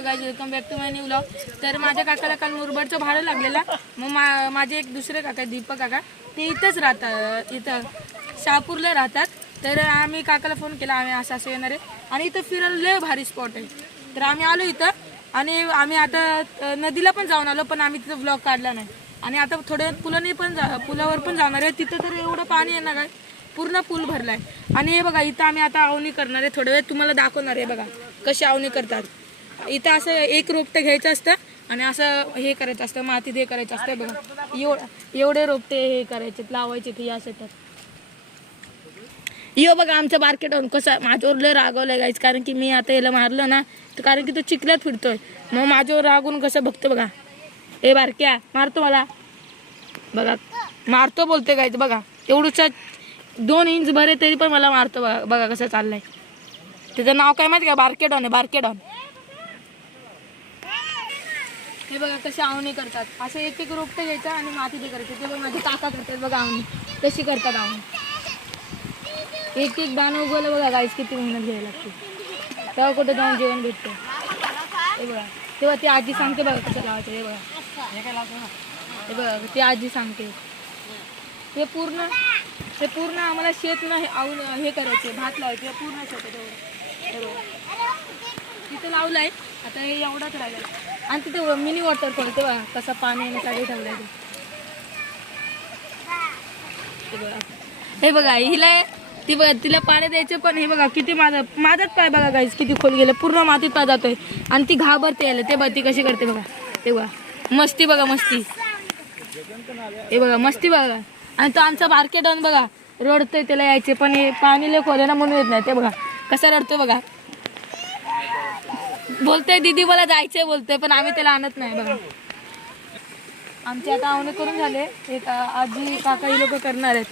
Hello guys, welcome back to my new vlog. तर माझ्या काकाला काल मुरबाडचं भाडं लागलेलं. मग माझे एक दुसरे काका दीपक काका ते इथंच राहतात, इथं शहापूरला राहतात. तर आम्ही काकाला फोन केला, आम्ही असं असं येणार आहे आणि इथं फिरायला लय भारी स्पॉट आहे. तर आम्ही आलो इथं आणि आम्ही आता नदीला पण जाऊन आलो, पण आम्ही तिथं ब्लॉग काढला नाही. आणि आता थोडे पुलावर पण जाणार आहे. तिथं तर एवढं पाणी आहे ना काय, पूर्ण पूल भरलाय. आणि हे बघा इथं आम्ही आता आवणी करणार आहे. थोड्या वेळ तुम्हाला दाखवणार आहे बघा कशी आवणी करतात. इथं असं एक रोपटं घ्यायचं असतं आणि असं हे करायचं असतं, मातीत हे करायचं असतं बघा. एवढे रोपटे हे करायचे, लावायचे ते यासाठी. यो बघा आमचं बारकेट कसं माझ्यावर लय रागवलंय गाईच, कारण की मी आता याला मारलं ना, तर कारण की तो चिखल्यात फिरतोय. मग माझ्यावर रागून कसं बघतो बघा. ए बारक्या, मारतो मला बघा, मारतो बोलते गाईच. बघा एवढूचा 2 इंच भरे तरी पण मला मारतो बघा. बघा कसं चाललंय. त्याचं नाव काय माहिती का? बारकेडॉन आहे, बारकेडॉन. हे बघा कशी आवणी करतात. असं एक एक रोपटे घ्यायचं आणि माती ते करायचं. ते बघा माझे काका करतात बघा आवणी कशी करतात. आवणी एक एक दाणं उगवलं बघा गाईस, किती मेहनत घ्यायला लागते. तेव्हा कुठं जाऊन जेवण भेटतं. हे बघा तेव्हा ती आजी सांगते बघा कसं लावायचं. हे बघा ती आजी सांगते. हे पूर्ण आम्हाला शेत ना हे करायचे, भात लावायचे पूर्ण शेत आहे तेवढं. हे बघा तिथं लावलंय आता, हे एवढाच राहिला. आणि तिथे मिनी वॉटरफॉल तेव्हा कसं पाणी येण्यासाठी ठेवलंय ते. हे बघा हिला ती बघा तिला पाणी द्यायचे, पण हे बघा किती माझाच पाय बघा गाईस किती खोल गेले, पूर्ण मातीत पाय जातोय. आणि ती घाबरते यायला. ते बघा ती कशी करते बघा. ते बघा मस्ती बघा, मस्ती. हे बघा मस्ती बघा. आणि तो आमचा बारकेडॉन बघा रडतोय, त्याला यायचे पण हे पाणी लय खोल आहे ना म्हणून येत नाही. ते बघा कसा रडतोय बघा. बोलतोय दीदी मला जायचंय बोलतोय, पण आम्ही त्याला आणत नाही बघा. आमची आता आवणी करून झाले. एक आजी काका ही लोक करणार आहेत.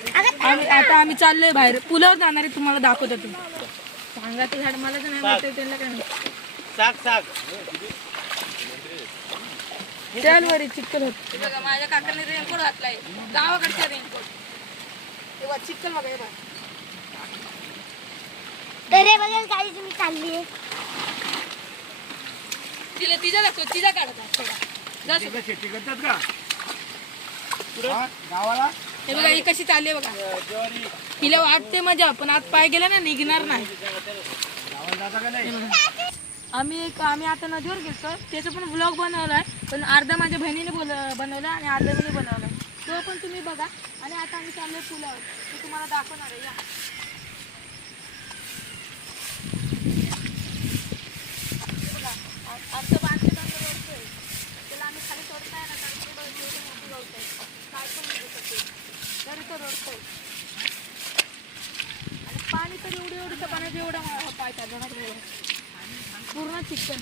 आम्ही चाललोय बाहेर, पुलावर जाणार आहे. तुम्हाला दाखवतो ते सांगा. ते झाड मला तर नाही माहिती, त्यांना काय त्यावर चिक्कल होत. बघा माझ्या काकाने रेनकोट घातलाय, गावाकडचा रेनकोट. तेव्हा चिक्कल बघा. अरे बघा गाडी तुम्ही चालली आहे. तिला दाखव, तिला काढतात गावाला. हे बघा ही कशी चालली बघा. तिला वाटते मजा, पण आत पाय गेला ना निघणार नाही. आम्ही आता नदीवर गेलो, त्याचा पण ब्लॉग बनवलाय. पण अर्धा माझ्या बहिणीने बनवला आणि अर्धा मी बनवलाय. तो पण तुम्ही बघा. आणि आता आम्ही चाललोय पुलावर, ते तुम्हाला दाखवणार आहे. या बघा आमचं बांधकाम रडतोय, त्याला आम्ही खाली सोडताय ना, कारण की एवढी मोठी गवत आहे, काय पण निघू शकते, तरी तो रडतोय. आणि पाणी तर एवढं पाण्यात एवढा पाय चालणार पूर्ण चिकन.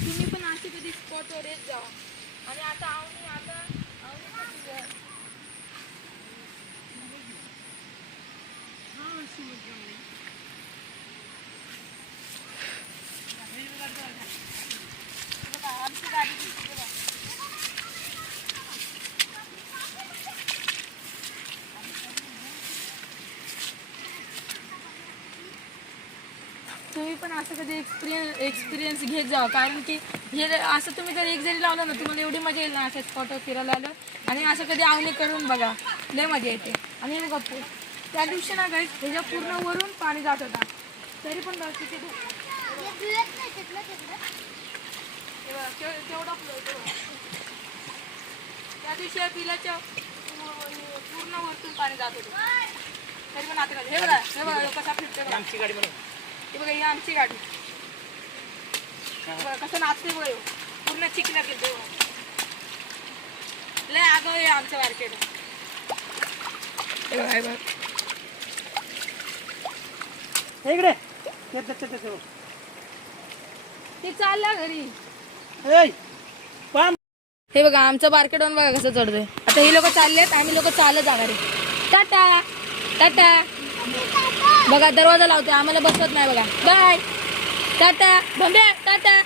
तुम्ही पण अशी कधी स्पॉटवर येत जावा. आणि आता आवणी आमची गाडी तुम्ही पण असं कधी एक्सपिरियन्स घेत जा, कारण की हे असं तुम्ही जर एक जरी लावलं ना, तुम्हाला एवढी मजा येईल ना असं स्पॉटवर फिरायला आलं. आणि असं कधी आवणी करून बघा, लय मजा येते. आणि हे बघा त्या दिवशी ना गाईस ह्याच्या पूर्ण वरून पाणी जात होता, तरी पण तिथे तेवढा त्या दिवशी पिल्याच्या पूर्ण वरतून पाणी जात होतं, तरी पण आता हे बघा कसा फिरते आमची गाडी. हे बघा ही आमची गाडी, कसं नाचते बघा. पूर्ण चिखला गेलो, लय आगाऊ आहे आमचं मार्केट. इकडे ते चालला घरी. हे बघा आमचं बारकेडॉन बघा कसं चढतोय. आता ही लोक चाललेत, आम्ही लोक चालत जाणार आहे. टाटा टाटा बघा दरवाजा लावतोय, आम्हाला बसवत नाही बघा. बाय टाटा भंब्या, टाटा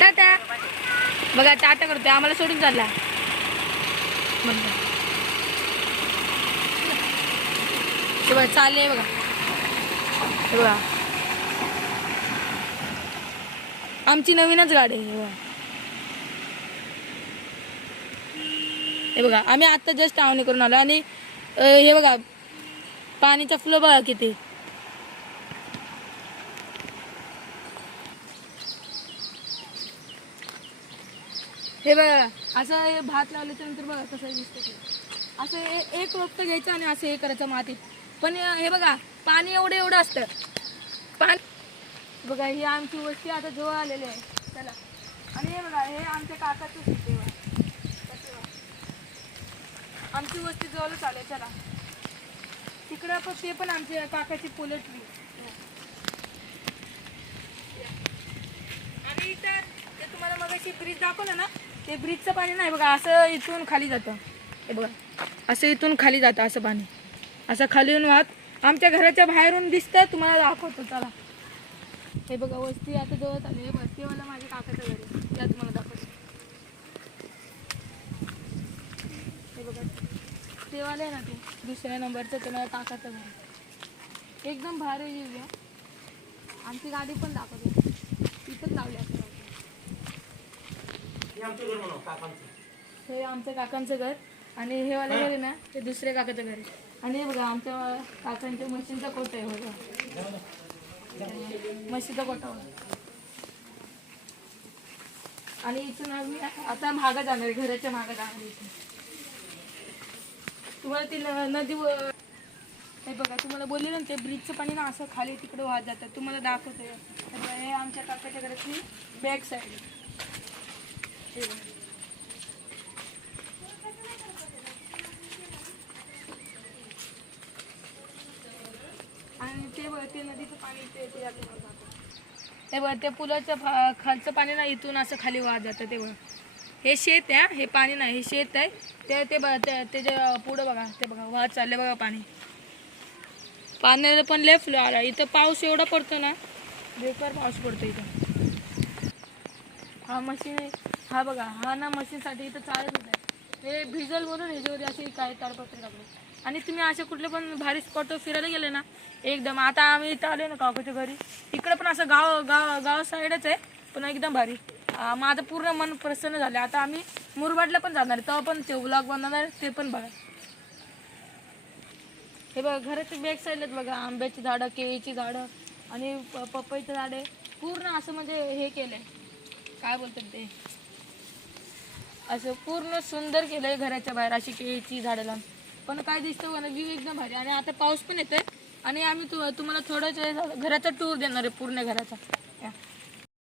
टाटा बघा टाटा करतोय, आम्हाला सोडून चालला. चालले बघा. बघा आमची नवीनच गाडी आहे. हे बघा आम्ही आता जस्ट आवणी करून आलो आणि हे बघा पाणीचा फ्लो बघा किती. हे बघा असं हे भात लावल्याच्या नंतर बघा कसं दिसतं ते. असं एक रोपटं घ्यायचं आणि असं हे करायचं मातीत. पण हे बघा पाणी एवढं असतं. पाणी बघा ही आमची वस्ती आता जवळ आलेली आहे. चला आणि हे बघा हे आमच्या काकाचं शेती आहे. आमची वस्ती जवळच आले. चला तिकडं पण ते पण आमच्या काकाची पोल्ट्री. आणि इथं ते तुम्हाला मगाशी ब्रिज दाखवलं ना ते ब्रिजचं पाणी नाही बघा असं इथून खाली जातं. हे बघा असं इथून खाली जातं असं पाणी असं खाली येऊन वाहत आमच्या घराच्या बाहेरून दिसतं. तुम्हाला दाखवतो चला. हे बघा वस्ती आता जवळ आली. हे वस्तीवाला माझ्या काकाचं घर आहे. त्या तुम्हाला दाखवतो. हे बघा तेवाले आहे ना ते दुसऱ्या नंबरचं ते माझ्या काकाचं घर आहे. एकदम भारी येऊया. आमची गाडी पण दाखवते तिथंच लावली असं. हे आमच्या काकांचं घर आणि हे वाले घर आहे ना ते दुसऱ्या काकाचं घर आहे. आणि हे बघा आमच्या काकांच्या मशीनचा कोटा आहे बघा. म्हशीचा कोटा बघा. आणि इथून आम्ही आता मागं जाणार आहे घराच्या मागं जाणार इथून. तुम्हाला ती नदी हे बघा तुम्हाला बोलले ना ते ब्रिजचं पाणी ना असं खाली तिकडे वाहत जातं. तुम्हाला दाखवतोय. हे आमच्या काकाच्या घराची बॅक साईड आहे. आणि ते नदीचं पाणी ते ते बघ ते पुलाच्या खालचं पाणी ना इथून असं खाली वाहत जातं. ते बघ हे शेत आहे. हे पाणी नाही हे शेत आहे. ते ते त्याच्या पुढं बघा ते बघा वाहत चालले बघा पाणी. पाण्याला पण लय फ्लो आला. इथं पाऊस एवढा पडतो ना बेकार पाऊस पडतो इथं. हा मशीन हा बघा हा ना मशीनसाठी इथं चालत होत आहे. हे भिजल म्हणून ह्याच्यावर असे काय ताडपत्री लागले. आणि तुम्ही असे कुठले पण भारी स्पॉटवर फिरायला गेले ना एकदम. आता आम्ही इथं आलो ना काकाच्या घरी इकडे पण असं गाव साईडच आहे पण एकदम भारी. माझं पूर्ण मन प्रसन्न झालं. आता आम्ही मुरबाडला पण जाणार आहे तेव्हा पण ते व्लॉग बनवणार ते पण बघा. हे बघा घराच्या बॅक साईडलाच बघा आंब्याची झाडं केळीची झाडं आणि पपईचं झाडे पूर्ण असं म्हणजे हे केलंय काय बोलतात ते असं पूर्ण सुंदर केलंय घराच्या बाहेर अशी केळीची झाडं लावून. पण काय दिसतं ना व्ह्यू एकदम भारी. आणि आता पाऊस पण येतोय आणि आम्ही तुम्हाला थोड्याच वेळ घराचा टूर देणार आहे पूर्ण घराचा.